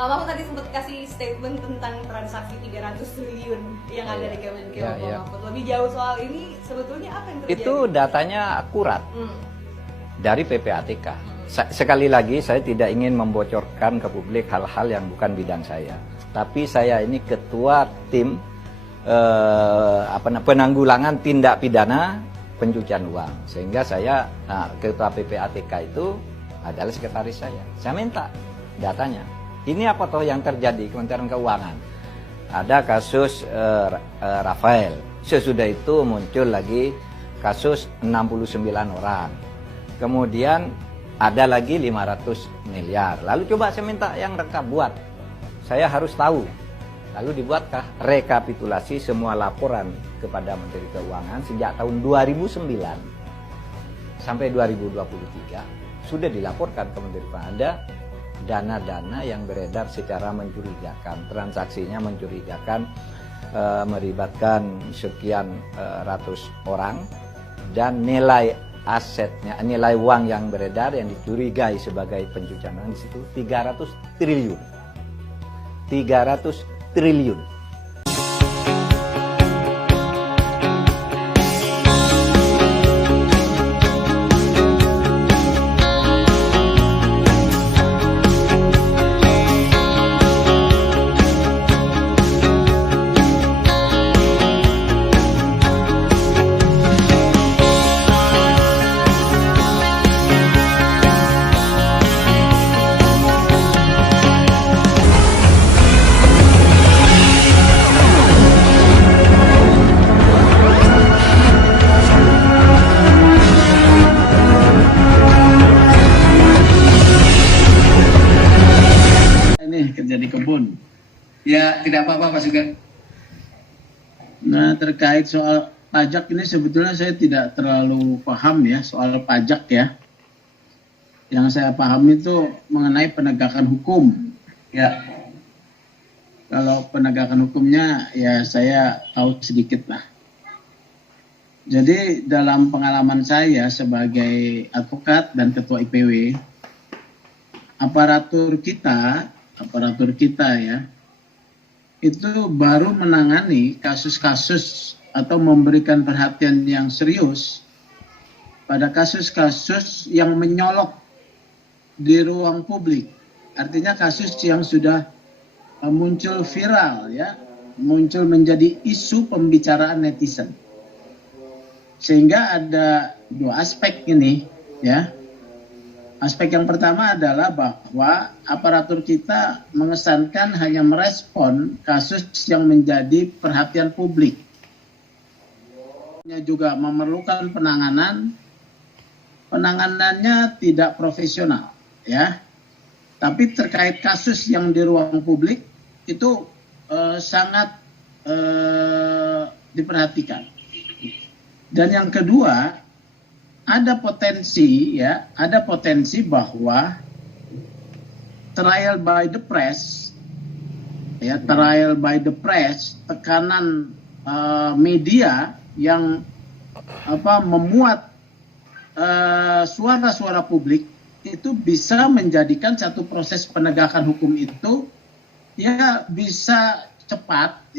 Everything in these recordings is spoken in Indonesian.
Mahfud tadi sempat kasih statement tentang transaksi 300 triliun yang ada di Kemenkeu, Mahfud. Lebih jauh soal ini, sebetulnya apa yang terjadi? Itu datanya akurat dari PPATK. Sekali lagi, saya tidak ingin membocorkan ke publik hal-hal yang bukan bidang saya. Tapi saya ini ketua tim penanggulangan tindak pidana pencucian uang. Sehingga saya, ketua PPATK itu adalah sekretaris saya. Saya minta datanya. Ini apa toh yang terjadi Kementerian Keuangan? Ada kasus Rafael. Sesudah itu muncul lagi kasus 69 orang. Kemudian ada lagi 500 miliar. Lalu coba saya minta yang lengkap buat. Saya harus tahu. Lalu dibuatkah rekapitulasi semua laporan kepada Menteri Keuangan sejak tahun 2009 sampai 2023 sudah dilaporkan ke Menteri Keuangan. Ada dana-dana yang beredar secara mencurigakan, transaksinya mencurigakan, melibatkan sekian ratus orang, dan nilai asetnya, nilai uang yang beredar yang dicurigai sebagai pencucian uang di situ 300 triliun. 300 triliun. Kerja di kebun. Ya, tidak apa-apa Pak Sugeng. Nah, terkait soal pajak ini sebetulnya saya tidak terlalu paham ya soal pajak ya. Yang saya paham itu mengenai penegakan hukum. Ya. Kalau penegakan hukumnya ya saya tahu sedikit lah. Jadi dalam pengalaman saya sebagai advokat dan ketua IPW, aparatur kita ya, itu baru menangani kasus-kasus atau memberikan perhatian yang serius pada kasus-kasus yang menyolok di ruang publik. Artinya kasus yang sudah muncul viral ya, muncul menjadi isu pembicaraan netizen. Sehingga ada dua aspek ini ya. Aspek yang pertama adalah bahwa aparatur kita mengesankan hanya merespon kasus yang menjadi perhatian publik. Juga memerlukan penanganannya tidak profesional ya. Tapi terkait kasus yang di ruang publik itu sangat diperhatikan. Dan yang kedua, ada potensi bahwa trial by the press, tekanan media yang memuat suara-suara publik itu bisa menjadikan satu proses penegakan hukum itu ya bisa cepat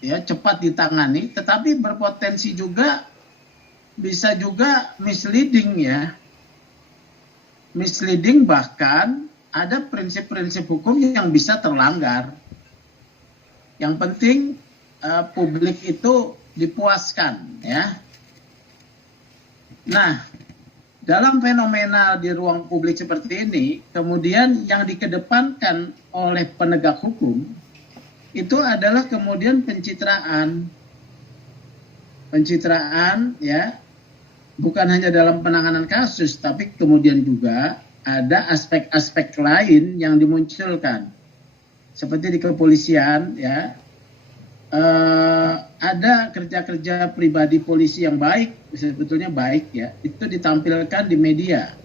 cepat ditangani, tetapi berpotensi juga bisa juga misleading ya. Misleading, bahkan ada prinsip-prinsip hukum yang bisa terlanggar. Yang penting publik itu dipuaskan ya. Nah, dalam fenomena di ruang publik seperti ini, kemudian yang dikedepankan oleh penegak hukum itu adalah kemudian pencitraan ya, bukan hanya dalam penanganan kasus, tapi kemudian juga ada aspek-aspek lain yang dimunculkan, seperti di kepolisian ya, ada kerja-kerja pribadi polisi yang baik, sebetulnya baik ya, itu ditampilkan di media,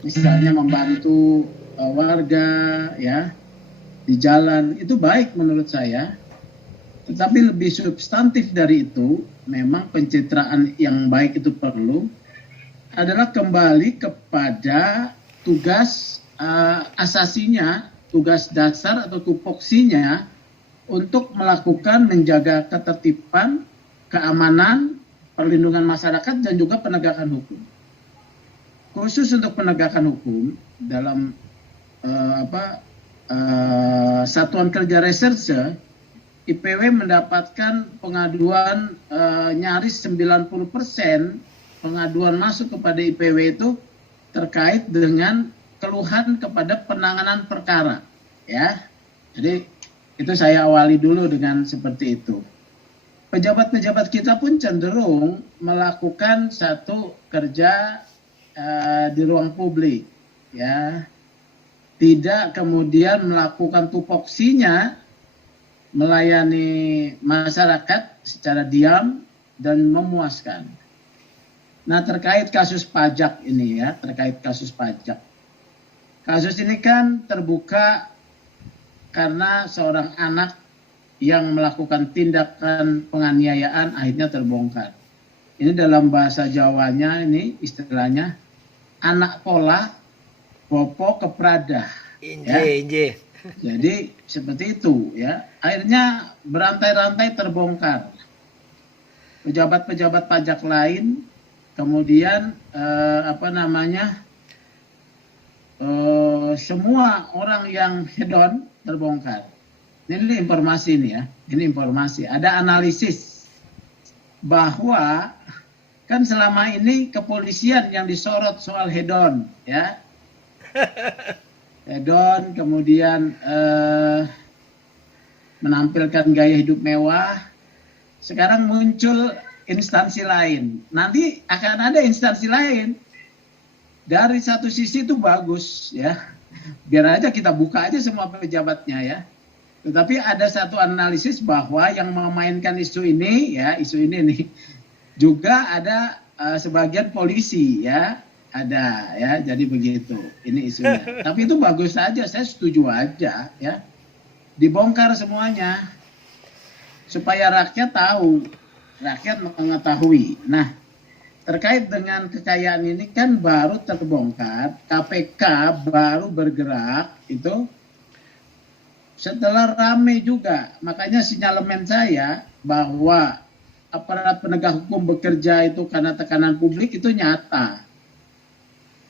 misalnya membantu warga ya di jalan, itu baik menurut saya. Tetapi lebih substantif dari itu, memang pencitraan yang baik itu perlu, adalah kembali kepada tugas asasinya tugas dasar atau tupoksinya untuk melakukan menjaga ketertiban, keamanan, perlindungan masyarakat dan juga penegakan hukum. Khusus untuk penegakan hukum dalam Satuan Kerja Reserse, IPW mendapatkan pengaduan nyaris 90% pengaduan masuk kepada IPW itu terkait dengan keluhan kepada penanganan perkara, ya. Jadi itu saya awali dulu dengan seperti itu. Pejabat-pejabat kita pun cenderung melakukan satu kerja di ruang publik, ya. Tidak kemudian melakukan tupoksinya melayani masyarakat secara diam dan memuaskan. Nah, terkait kasus pajak ini, ya, terkait kasus pajak. Kasus ini kan terbuka karena seorang anak yang melakukan tindakan penganiayaan akhirnya terbongkar. Ini dalam bahasa Jawanya ini istilahnya anak pola popo keprada. Inje. Jadi seperti itu, ya. Akhirnya berantai-rantai terbongkar. Pejabat-pejabat pajak lain kemudian semua orang yang hedon terbongkar. Ini informasi nih, ya. Ini informasi. Ada analisis bahwa kan selama ini kepolisian yang disorot soal hedon, ya. Hedon kemudian menampilkan gaya hidup mewah. Sekarang muncul instansi lain. Nanti akan ada instansi lain. Dari satu sisi itu bagus, ya. Biar aja kita buka aja semua pejabatnya, ya. Tetapi ada satu analisis bahwa yang memainkan isu ini, ya, isu ini nih juga ada sebagian polisi, ya. Ada, ya. Jadi begitu. Ini isunya. Tapi itu bagus saja, saya setuju aja, ya. Dibongkar semuanya supaya rakyat tahu, rakyat mengetahui. Nah, terkait dengan kekayaan ini kan baru terbongkar, KPK baru bergerak itu setelah rame juga. Makanya sinyalemen saya bahwa aparat penegak hukum bekerja itu karena tekanan publik itu nyata.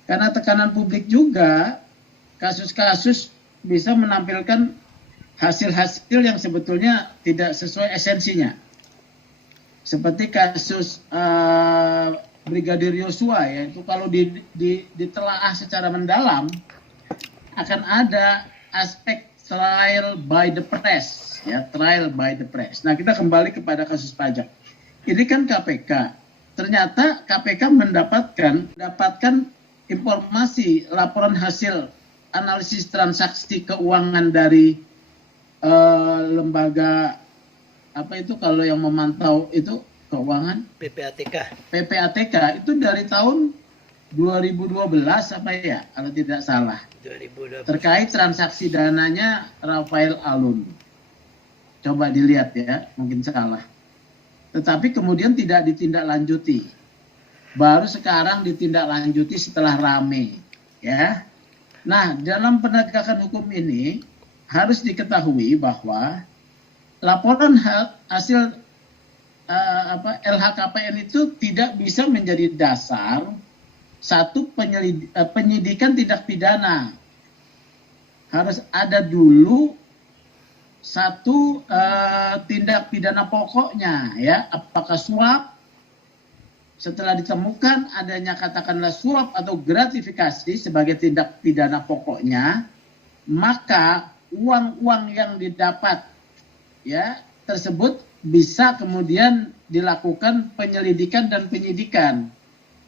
Karena tekanan publik juga kasus-kasus bisa menampilkan hasil-hasil yang sebetulnya tidak sesuai esensinya. Seperti kasus Brigadir Yosua, ya, itu kalau ditelaah secara mendalam akan ada aspek trial by the press, ya, trial by the press. Nah, kita kembali kepada kasus pajak. Ini kan KPK. Ternyata KPK mendapatkan informasi laporan hasil analisis transaksi keuangan dari lembaga apa itu kalau yang memantau itu keuangan PPATK itu dari tahun 2012 apa ya kalau tidak salah 2012. Terkait transaksi dananya Rafael Alun. Coba dilihat, ya, mungkin salah. Tetapi kemudian tidak ditindaklanjuti. Baru sekarang ditindaklanjuti setelah rame, ya. Nah, dalam penegakan hukum ini harus diketahui bahwa laporan hasil LHKPN itu tidak bisa menjadi dasar satu penyidikan tindak pidana. Harus ada dulu satu tindak pidana pokoknya, ya, apakah suap. Setelah ditemukan adanya katakanlah suap atau gratifikasi sebagai tindak pidana pokoknya, maka uang-uang yang didapat, ya, tersebut bisa kemudian dilakukan penyelidikan dan penyidikan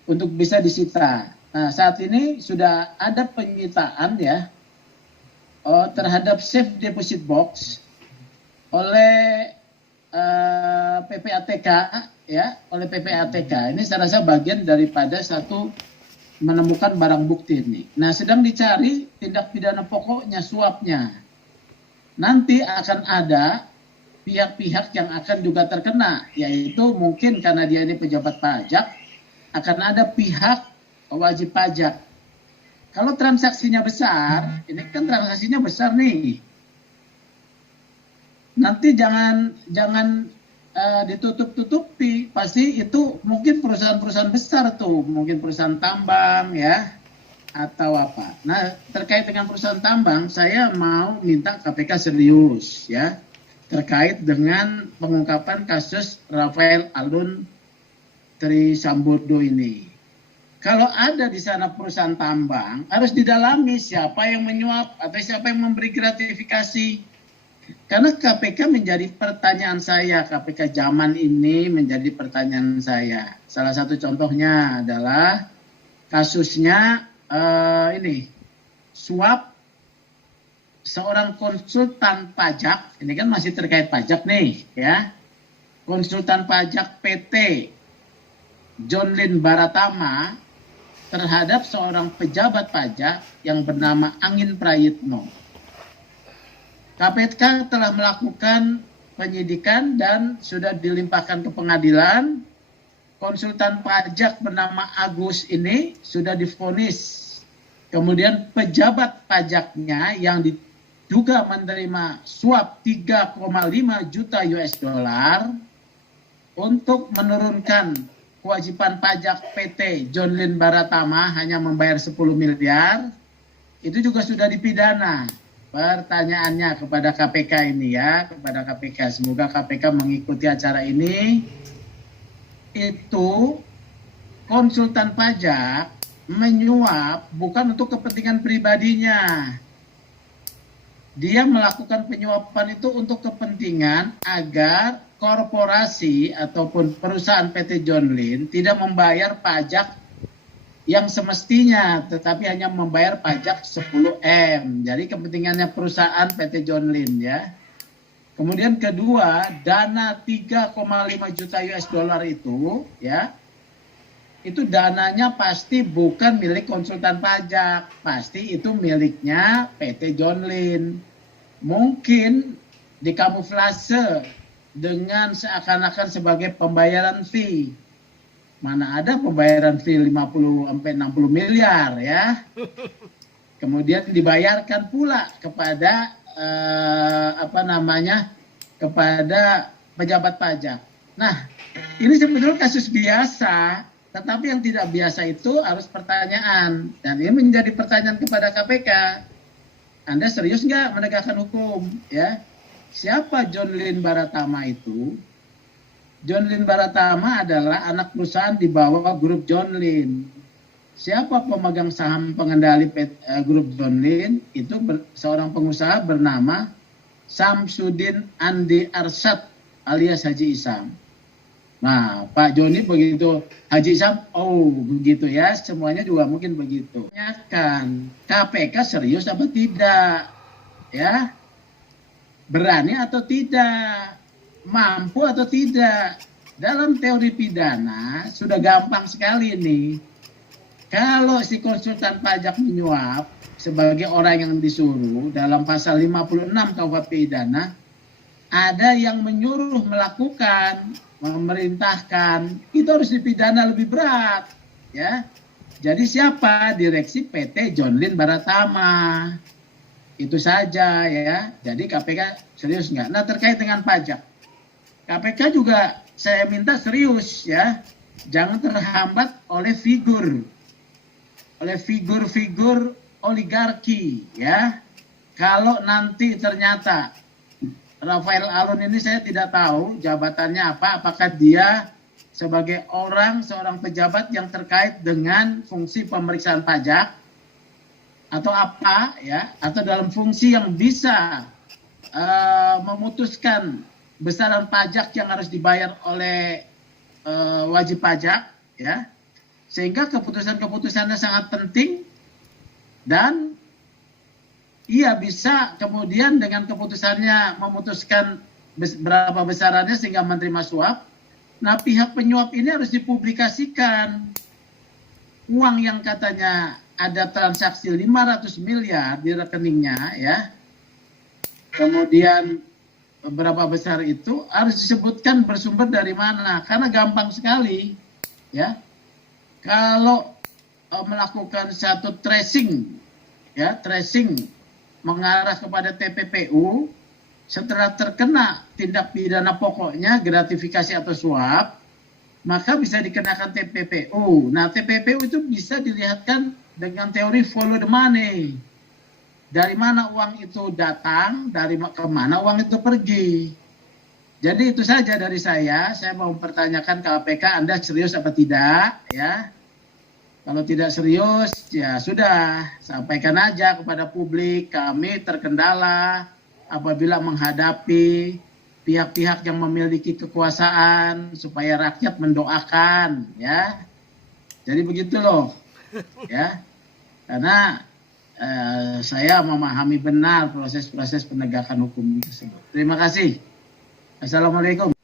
untuk bisa disita. Nah, saat ini sudah ada penyitaan, ya, terhadap safe deposit box oleh PPATK, ya, oleh PPATK. Ini saya rasa bagian daripada satu menemukan barang bukti ini. Nah, sedang dicari tindak pidana pokoknya, suapnya. Nanti akan ada pihak-pihak yang akan juga terkena, yaitu mungkin karena dia ini pejabat pajak, akan ada pihak wajib pajak. Kalau transaksinya besar, ini kan transaksinya besar nih. Nanti jangan ditutup-tutupi, pasti itu mungkin perusahaan-perusahaan besar tuh, mungkin perusahaan tambang ya, atau apa. Nah, terkait dengan perusahaan tambang, saya mau minta KPK serius ya, terkait dengan pengungkapan kasus Rafael Alun Trisambodo ini. Kalau ada di sana perusahaan tambang, harus didalami siapa yang menyuap atau siapa yang memberi gratifikasi. Karena KPK menjadi pertanyaan saya, KPK zaman ini menjadi pertanyaan saya. Salah satu contohnya adalah kasusnya ini, suap seorang konsultan pajak, ini kan masih terkait pajak nih ya, konsultan pajak PT John Lynn Baratama terhadap seorang pejabat pajak yang bernama Angin Prayitno. KPK telah melakukan penyidikan dan sudah dilimpahkan ke pengadilan. Konsultan pajak bernama Agus ini sudah divonis. Kemudian pejabat pajaknya yang diduga menerima suap 3,5 juta US dollar untuk menurunkan kewajiban pajak PT John Lynn Baratama hanya membayar 10 miliar, itu juga sudah dipidana. Pertanyaannya kepada KPK ini ya, kepada KPK, semoga KPK mengikuti acara ini. Itu konsultan pajak menyuap bukan untuk kepentingan pribadinya. Dia melakukan penyuapan itu untuk kepentingan agar korporasi ataupun perusahaan PT John Lynn tidak membayar pajak yang semestinya, tetapi hanya membayar pajak 10 M. Jadi kepentingannya perusahaan PT John Lynn ya. Kemudian kedua, dana 3,5 juta US dollar itu ya, itu dananya pasti bukan milik konsultan pajak, pasti itu miliknya PT John Lynn. Mungkin dikamuflase dengan seakan-akan sebagai pembayaran fee. Mana ada pembayaran fee 50 sampai 60 miliar ya. Kemudian dibayarkan pula kepada kepada pejabat pajak. Nah, ini sebetulnya kasus biasa, tetapi yang tidak biasa itu harus pertanyaan. Dan ini menjadi pertanyaan kepada KPK. Anda serius nggak menegakkan hukum ya? Siapa John Lynn Baratama itu? John Lynn Baratama adalah anak perusahaan di bawah grup John Lynn. Siapa pemegang saham pengendali grup John Lynn? Itu seorang pengusaha bernama Samsudin Andi Arsyad alias Haji Isam. Nah, Pak Joni begitu, Haji Isam, oh begitu ya, semuanya juga mungkin begitu. Tanyakan, KPK serius apa tidak? Ya, berani atau tidak? Mampu atau tidak? Dalam teori pidana sudah gampang sekali nih. Kalau si konsultan pajak menyuap sebagai orang yang disuruh dalam pasal 56 KUHP pidana, ada yang menyuruh melakukan, memerintahkan, itu harus dipidana lebih berat, ya. Jadi siapa? Direksi PT John Lynn Baratama. Itu saja ya. Jadi KPK serius nggak? Nah, terkait dengan pajak, KPK juga saya minta serius ya, jangan terhambat oleh figur oligarki ya. Kalau nanti ternyata Rafael Alun ini saya tidak tahu jabatannya apa, apakah dia sebagai seorang pejabat yang terkait dengan fungsi pemeriksaan pajak atau apa ya, atau dalam fungsi yang bisa memutuskan besaran pajak yang harus dibayar oleh wajib pajak ya, sehingga keputusan-keputusannya sangat penting dan ia bisa kemudian dengan keputusannya memutuskan berapa besarannya sehingga menerima suap. Nah, pihak penyuap ini harus dipublikasikan uang yang katanya ada transaksi 500 miliar di rekeningnya ya, kemudian berapa besar itu harus disebutkan bersumber dari mana, karena gampang sekali ya. Kalau melakukan satu tracing, ya, tracing mengarah kepada TPPU. Setelah terkena tindak pidana pokoknya gratifikasi atau suap, maka bisa dikenakan TPPU. Nah, TPPU itu bisa dilihatkan dengan teori follow the money. Dari mana uang itu datang, dari kemana uang itu pergi. Jadi itu saja dari saya mau mempertanyakan KPK, Anda serius apa tidak, ya. Kalau tidak serius, ya sudah, sampaikan aja kepada publik, kami terkendala apabila menghadapi pihak-pihak yang memiliki kekuasaan supaya rakyat mendoakan, ya. Jadi begitu loh, ya. Karena saya memahami benar proses-proses penegakan hukum tersebut. Terima kasih. Assalamualaikum.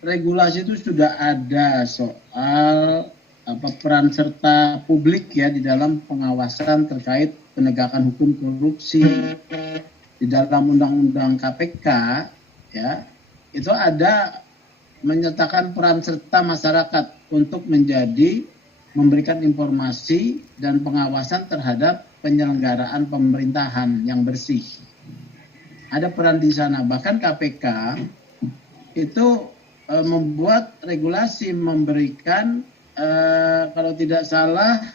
Regulasi itu sudah ada soal peran serta publik ya di dalam pengawasan terkait penegakan hukum korupsi. Di dalam undang-undang KPK ya itu ada menyertakan peran serta masyarakat untuk memberikan informasi dan pengawasan terhadap penyelenggaraan pemerintahan yang bersih. Ada peran di sana. Bahkan KPK itu membuat regulasi memberikan kalau tidak salah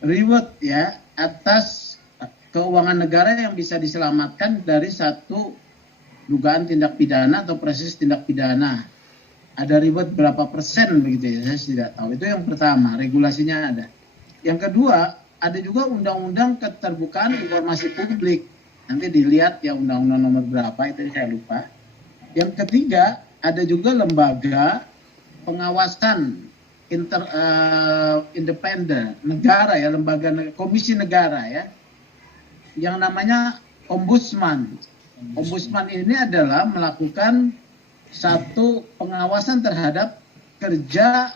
reward ya atas keuangan negara yang bisa diselamatkan dari satu dugaan tindak pidana atau proses tindak pidana. Ada reward berapa persen begitu ya, saya tidak tahu. Itu yang pertama, regulasinya ada. Yang kedua, ada juga undang-undang keterbukaan informasi publik. Nanti dilihat ya undang-undang nomor berapa, itu saya lupa. Yang ketiga, ada juga lembaga pengawasan independen negara ya, lembaga komisi negara ya, yang namanya ombudsman. Ombudsman ini adalah melakukan satu pengawasan terhadap kerja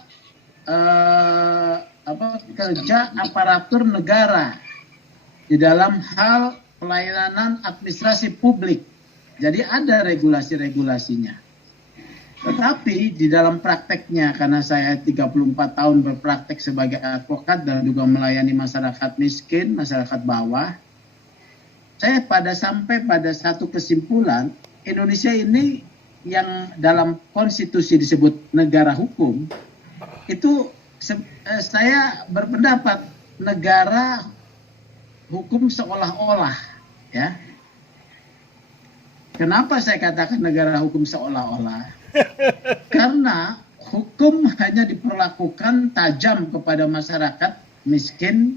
aparatur negara di dalam hal pelayanan administrasi publik. Jadi ada regulasi-regulasinya. Tetapi di dalam prakteknya, karena saya 34 tahun berpraktek sebagai advokat dan juga melayani masyarakat miskin, masyarakat bawah, saya sampai pada satu kesimpulan, Indonesia ini yang dalam konstitusi disebut negara hukum, itu saya berpendapat negara hukum seolah-olah, ya. Kenapa saya katakan negara hukum seolah-olah? Karena hukum hanya diperlakukan tajam kepada masyarakat miskin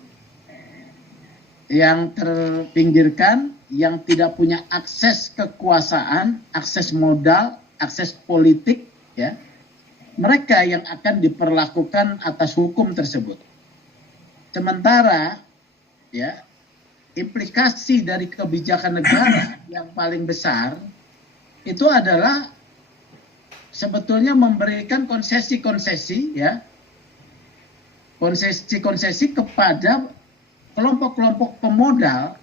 yang terpinggirkan, yang tidak punya akses kekuasaan, akses modal, akses politik, ya. Mereka yang akan diperlakukan atas hukum tersebut. Sementara, ya, implikasi dari kebijakan negara yang paling besar itu adalah sebetulnya memberikan konsesi-konsesi, ya, konsesi-konsesi kepada kelompok-kelompok pemodal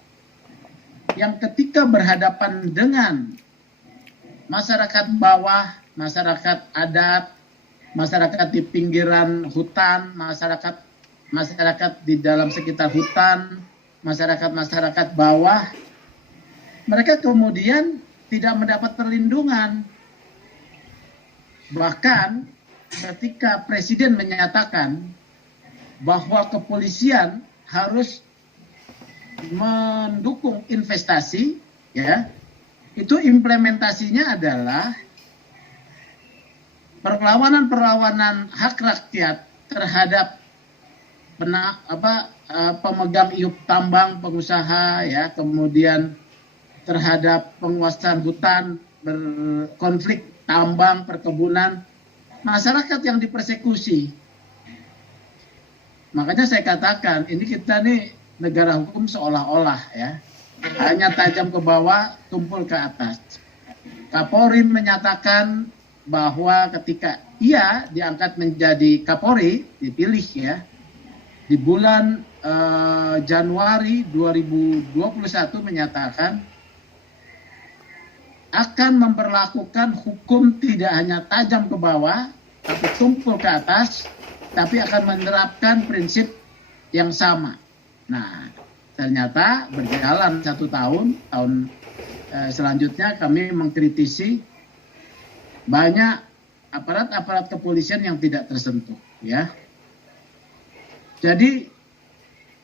yang ketika berhadapan dengan masyarakat bawah, masyarakat adat, masyarakat di pinggiran hutan, masyarakat di dalam sekitar hutan, masyarakat bawah, mereka kemudian tidak mendapat perlindungan. Bahkan ketika Presiden menyatakan bahwa kepolisian harus mendukung investasi, ya, itu implementasinya adalah perlawanan hak rakyat terhadap pemegang iup tambang, pengusaha, ya, kemudian terhadap penguasaan hutan, berkonflik tambang, perkebunan, masyarakat yang dipersekusi. Makanya saya katakan ini kita nih negara hukum seolah-olah, ya, hanya tajam ke bawah, tumpul ke atas. Kapolri menyatakan bahwa ketika ia diangkat menjadi Kapolri, dipilih ya, di bulan Januari 2021 menyatakan akan memperlakukan hukum tidak hanya tajam ke bawah, tapi tumpul ke atas, tapi akan menerapkan prinsip yang sama. Nah, ternyata berjalan 1 tahun, selanjutnya kami mengkritisi banyak aparat-aparat kepolisian yang tidak tersentuh, ya. Jadi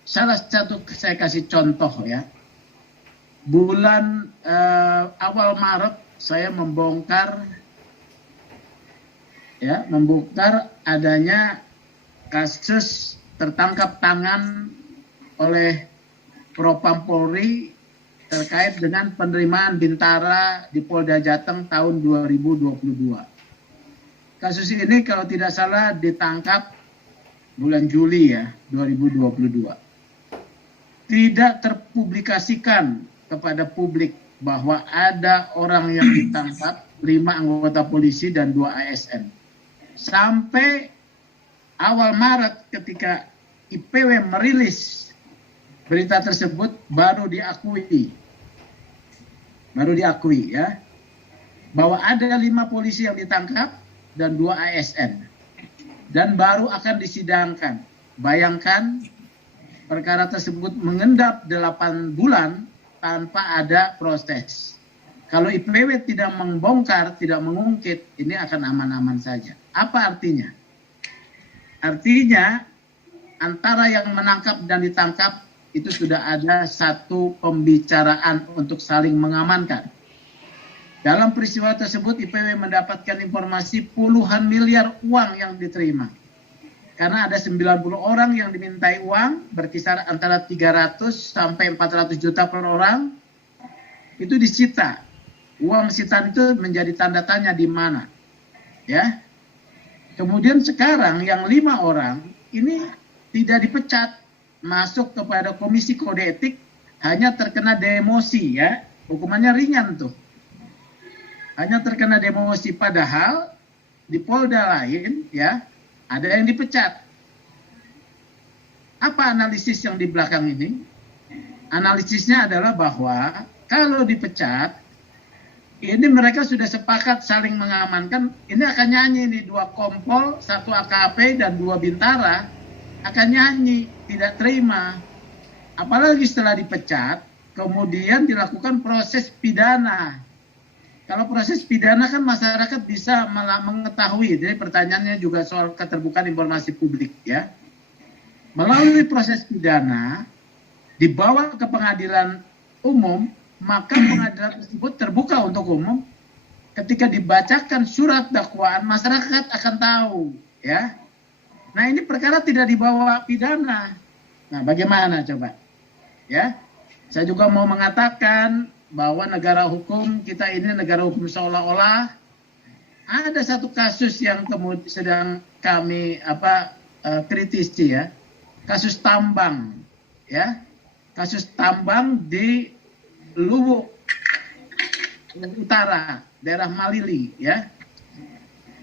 salah satu saya kasih contoh, ya. Bulan awal Maret saya membongkar adanya kasus tertangkap tangan oleh Propam Polri terkait dengan penerimaan Bintara di Polda Jateng tahun 2022. Kasus ini kalau tidak salah ditangkap bulan Juli ya 2022. Tidak terpublikasikan kepada publik bahwa ada orang yang ditangkap, 5 anggota polisi dan 2 ASN. Sampai awal Maret ketika IPW merilis berita tersebut baru diakui ya bahwa ada 5 polisi yang ditangkap dan 2 ASN dan baru akan disidangkan. Bayangkan perkara tersebut mengendap 8 bulan tanpa ada proses. Kalau IPW tidak membongkar, tidak mengungkit, ini akan aman-aman saja. Apa artinya? Artinya antara yang menangkap dan ditangkap itu sudah ada satu pembicaraan untuk saling mengamankan. Dalam peristiwa tersebut IPW mendapatkan informasi puluhan miliar uang yang diterima. Karena ada 90 orang yang dimintai uang berkisar antara 300 sampai 400 juta per orang. Itu disita. Uang sitaan itu menjadi tanda tanya di mana. Ya. Kemudian sekarang yang 5 orang ini tidak dipecat, masuk kepada Komisi Kode Etik, hanya terkena demosi ya. Hukumannya ringan tuh. Hanya terkena demosi, padahal di Polda lain ya ada yang dipecat. Apa analisis yang di belakang ini? Analisisnya adalah bahwa kalau dipecat, ini mereka sudah sepakat saling mengamankan. Ini akan nyanyi nih, 2 kompol, 1 AKP dan 2 Bintara akan nyanyi, tidak terima. Apalagi setelah dipecat, kemudian dilakukan proses pidana. Kalau proses pidana kan masyarakat bisa mengetahui. Jadi pertanyaannya juga soal keterbukaan informasi publik ya. Melalui proses pidana dibawa ke pengadilan umum, maka pengadilan tersebut terbuka untuk umum. Ketika dibacakan surat dakwaan, masyarakat akan tahu ya. Nah, ini perkara tidak dibawa pidana. Nah, bagaimana coba? Ya. Saya juga mau mengatakan bahwa negara hukum kita ini negara hukum seolah-olah ada satu kasus yang kemudian sedang kami kritisi ya, kasus tambang ya, kasus tambang di Luwu Utara, daerah Malili ya.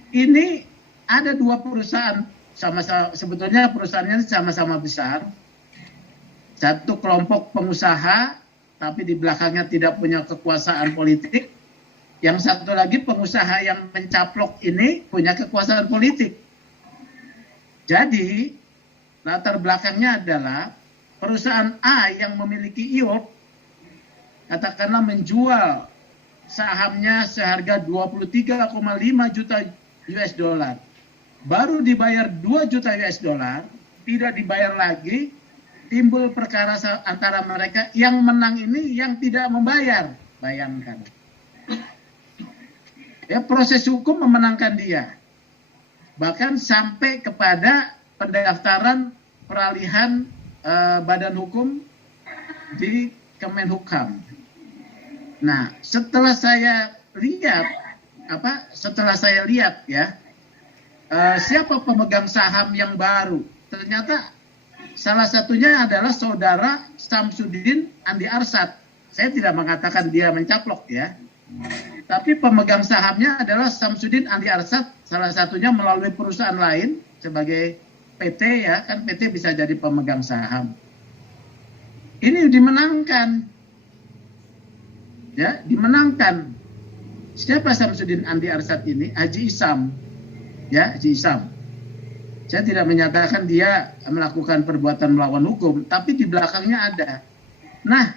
Ini ada 2 perusahaan sama-sama, sebetulnya perusahaannya sama-sama besar, satu kelompok pengusaha tapi di belakangnya tidak punya kekuasaan politik. Yang satu lagi pengusaha yang mencaplok ini punya kekuasaan politik. Jadi latar belakangnya adalah perusahaan A yang memiliki IOP katakanlah menjual sahamnya seharga 23,5 juta US dollar. Baru dibayar 2 juta US dollar, tidak dibayar lagi. Timbul perkara antara mereka, yang menang ini yang tidak membayar. Bayangkan. Ya, proses hukum memenangkan dia. Bahkan sampai kepada pendaftaran peralihan badan hukum di Kemenhukam. Nah, setelah saya lihat ya, siapa pemegang saham yang baru? Ternyata salah satunya adalah saudara Samsudin Andi Arsad. Saya tidak mengatakan dia mencaplok ya. Tapi pemegang sahamnya adalah Samsudin Andi Arsad. Salah satunya melalui perusahaan lain sebagai PT ya. Kan PT bisa jadi pemegang saham. Ini dimenangkan. Ya, dimenangkan. Siapa Samsudin Andi Arsad ini? Haji Isam. Ya, Haji Isam. Saya tidak menyatakan dia melakukan perbuatan melawan hukum, tapi di belakangnya ada. Nah,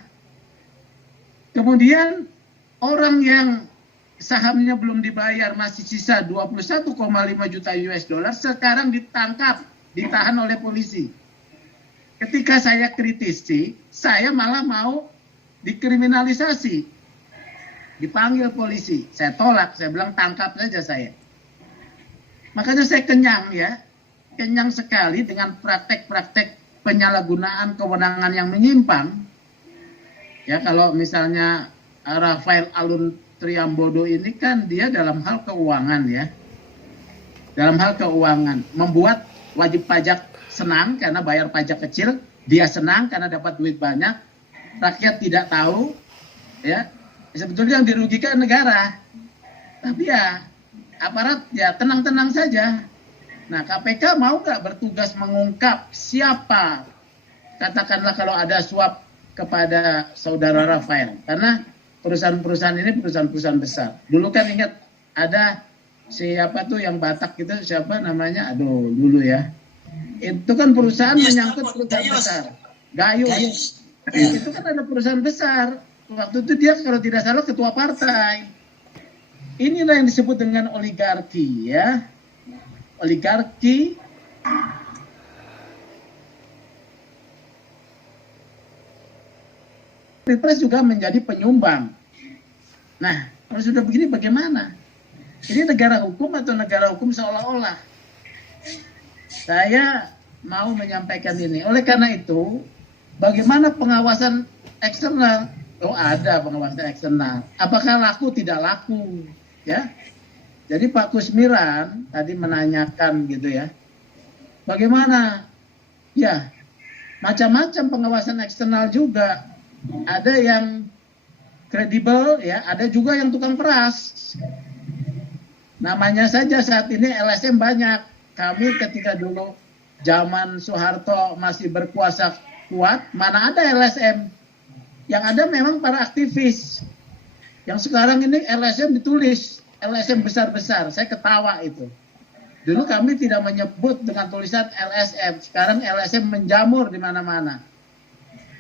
kemudian orang yang sahamnya belum dibayar masih sisa 21,5 juta US dollar sekarang ditangkap, ditahan oleh polisi. Ketika saya kritisi, saya malah mau dikriminalisasi. Dipanggil polisi, saya tolak, saya bilang tangkap saja saya. Makanya saya kenyang ya. Kenyang sekali dengan praktek-praktek penyalahgunaan kewenangan yang menyimpang. Ya, kalau misalnya Rafael Alun Triambodo ini kan dia dalam hal keuangan ya. Dalam hal keuangan, membuat wajib pajak senang karena bayar pajak kecil, dia senang karena dapat duit banyak, rakyat tidak tahu, ya. Sebetulnya yang dirugikan negara. Tapi ya aparat ya tenang-tenang saja. Nah, KPK mau nggak bertugas mengungkap siapa, katakanlah kalau ada suap kepada saudara Rafael. Karena perusahaan-perusahaan ini perusahaan-perusahaan besar. Dulu kan ingat ada siapa tuh yang Batak itu, siapa namanya? Aduh, dulu ya. Itu kan perusahaan menyangkut perusahaan besar. Gayus. Itu kan ada perusahaan besar. Waktu itu dia kalau tidak salah ketua partai. Inilah yang disebut dengan oligarki ya. Oligarki Pilpres juga menjadi penyumbang. Nah, kalau sudah begini bagaimana? Ini negara hukum atau negara hukum seolah-olah? Saya mau menyampaikan ini. Oleh karena itu, bagaimana pengawasan eksternal? Oh, ada pengawasan eksternal. Apakah laku tidak laku? Ya. Jadi Pak Kusmiran tadi menanyakan gitu ya, bagaimana? Ya, macam-macam pengawasan eksternal juga. Ada yang kredibel ya, ada juga yang tukang peras. Namanya saja saat ini LSM banyak. Kami ketika dulu zaman Soeharto masih berkuasa kuat, mana ada LSM? Yang ada memang para aktivis. Yang sekarang ini LSM ditulis. LSM besar-besar, saya ketawa itu. Dulu kami tidak menyebut dengan tulisan LSM, sekarang LSM menjamur di mana-mana.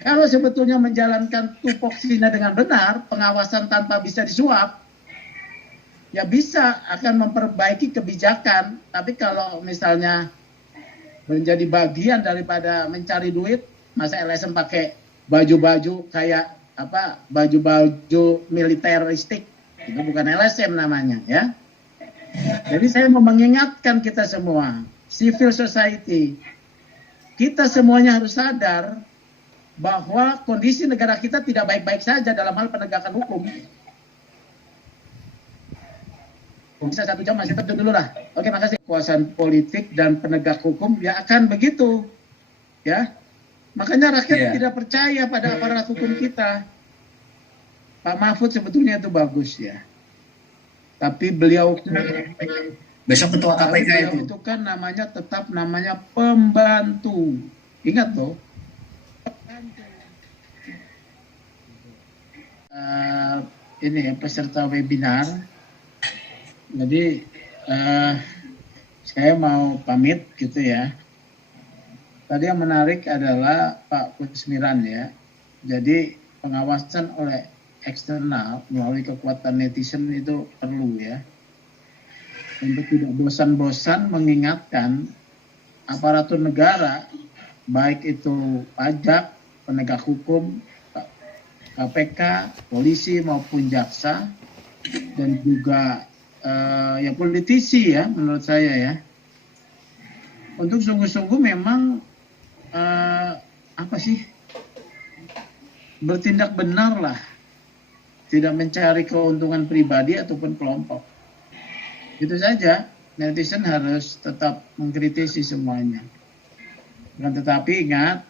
Kalau sebetulnya menjalankan tupoksinya dengan benar, pengawasan tanpa bisa disuap, ya bisa akan memperbaiki kebijakan. Tapi kalau misalnya menjadi bagian daripada mencari duit, masa LSM pakai baju-baju kayak apa? Baju-baju militeristik. Itu bukan LSM namanya ya. Jadi saya mau mengingatkan kita semua, civil society, kita semuanya harus sadar bahwa kondisi negara kita tidak baik-baik saja dalam hal penegakan hukum. Bisa 1 jam masih tentu dulu lah. Oke, makasih. Kekuasaan politik dan penegak hukum ya akan begitu ya. Makanya rakyat tidak percaya pada aparat hukum kita. Pak Mahfud sebetulnya itu bagus ya. Tapi beliau besok ketua KPK itu kan namanya tetap namanya pembantu. Ingat tuh. Ini peserta webinar. Jadi saya mau pamit gitu ya. Tadi yang menarik adalah Pak Kusmiran ya. Jadi pengawasan oleh eksternal melalui kekuatan netizen itu perlu ya, untuk tidak bosan-bosan mengingatkan aparatur negara, baik itu pajak, penegak hukum, KPK, polisi maupun jaksa, dan juga ya politisi ya menurut saya ya, untuk sungguh-sungguh memang bertindak benar lah. Tidak mencari keuntungan pribadi ataupun kelompok. Itu saja, netizen harus tetap mengkritisi semuanya. Dan tetapi ingat,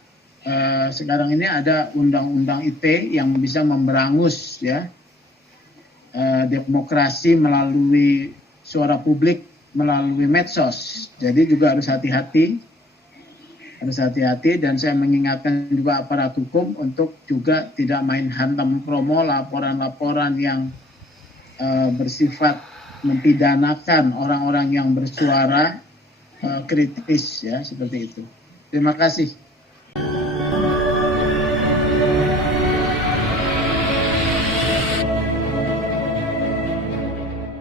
sekarang ini ada undang-undang ITE yang bisa memberangus ya demokrasi melalui suara publik, melalui medsos. Jadi juga harus hati-hati. Dan saya mengingatkan juga aparat hukum untuk juga tidak main hantam promo laporan-laporan yang bersifat mempidanakan orang-orang yang bersuara kritis ya, seperti itu. Terima kasih.